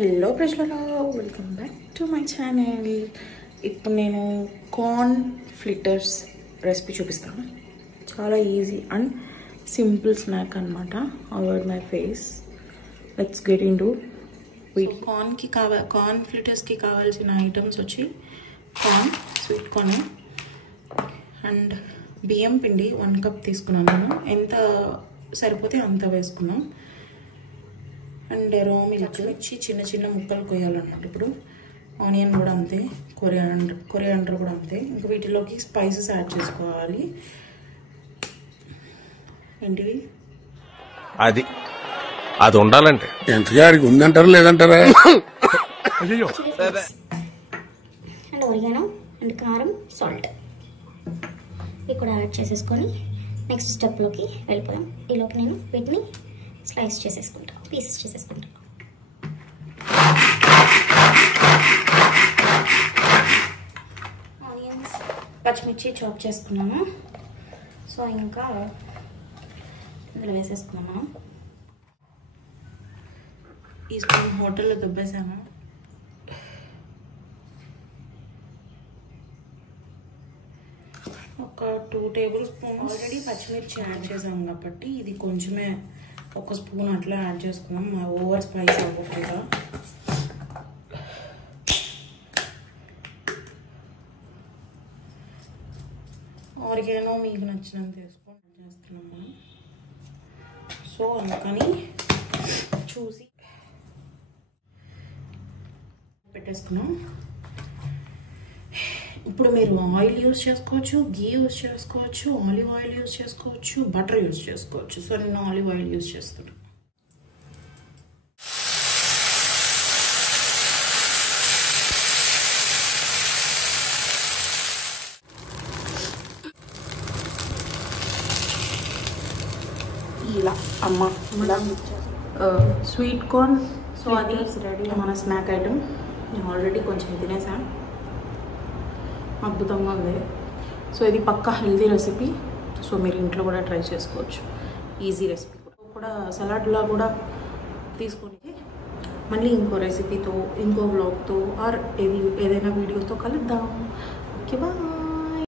Hello ప్రజలలో welcome back to my channel. ఇప్పుడు నేను కార్న్ ఫ్లిట్టర్స్ రెసిపీ చూపిస్తాను. చాలా ఈజీ అండ్ సింపుల్ స్నాక్ అనమాట. Avoid my face. Let's get into it. Corn ఫ్లిట్టర్స్కి కావాల్సిన ఐటమ్స్ వచ్చి కార్న్, స్వీట్ కార్న్ అండ్ బియ్యం పిండి 1 కప్ తీసుకున్నాను. నేను ఎంత సరిపోతే అంత వేసుకున్నాం. అండ్ రా మిల్క్ వచ్చి చిన్న చిన్న ముక్కలు కొయ్యాలన్నమాట. ఇప్పుడు ఆనియన్ కూడా అంతే, కొరియాండర్ కూడా అంతే. ఇంకా వీటిలోకి స్పైసెస్ యాడ్ చేసుకోవాలి. ఏంటివి? అది ఉండాలంటే ఎంతగాడికి ఉందంటారా లేదంటారా? అండ్ ఒరిగానో అండ్ కారం, సాల్ట్ ఇవి కూడా యాడ్ చేసేసుకొని నెక్స్ట్ స్టెప్లోకి వెళ్ళిపోయాం. ఈలోపు నేను వీటిని స్లైస్ చేసేసుకుంటాను, పీసెస్ చేసేసుకుంటాను. ఆనియన్స్, పచ్చిమిర్చి చాప్ చేసుకున్నాను. సో ఇంకా ఇందులో వేసేసుకున్నాను. ఈ స్పూన్ హోటల్లో దుబ్బేసాను. ఒక 2 టేబుల్ స్పూన్ ఆల్రెడీ పచ్చిమిర్చి యాడ్ చేసాము కాబట్టి ఇది కొంచెమే, 1 స్పూన్ అట్లా యాడ్ చేసుకున్నాం. ఓవర్ స్పైస్ అవ్వకుండా. ఆరిగానో మీకు నచ్చినంత వేసుకొని చేస్తున్నాం మనం. సో అందుకని చూసి పెట్టేసుకున్నాం. ఇప్పుడు మీరు ఆయిల్ యూజ్ చేసుకోవచ్చు, గీ యూజ్ చేసుకోవచ్చు, ఆలివ్ ఆయిల్ యూజ్ చేసుకోవచ్చు, బటర్ యూజ్ చేసుకోవచ్చు. సో నేను ఆలివ్ ఆయిల్ యూజ్ చేస్తున్నాను. ఇలా ఇలా స్వీట్ కార్న్. సో అది రెడీ మన స్నాక్ ఐటమ్. నేను ఆల్రెడీ కొంచెం తినేసాను. అద్భుతంగా ఉంది. సో ఇది పక్కా హెల్తీ రెసిపీ. సో మీరు ఇంట్లో కూడా ట్రై చేసుకోవచ్చు. ఈజీ రెసిపీ కూడా, సలాడ్లా కూడా తీసుకొని మళ్ళీ ఇంకో రెసిపీతో, ఇంకో వ్లాగ్తో ఆర్ ఏదైనా వీడియోతో కలుద్దాం. Okay, bye.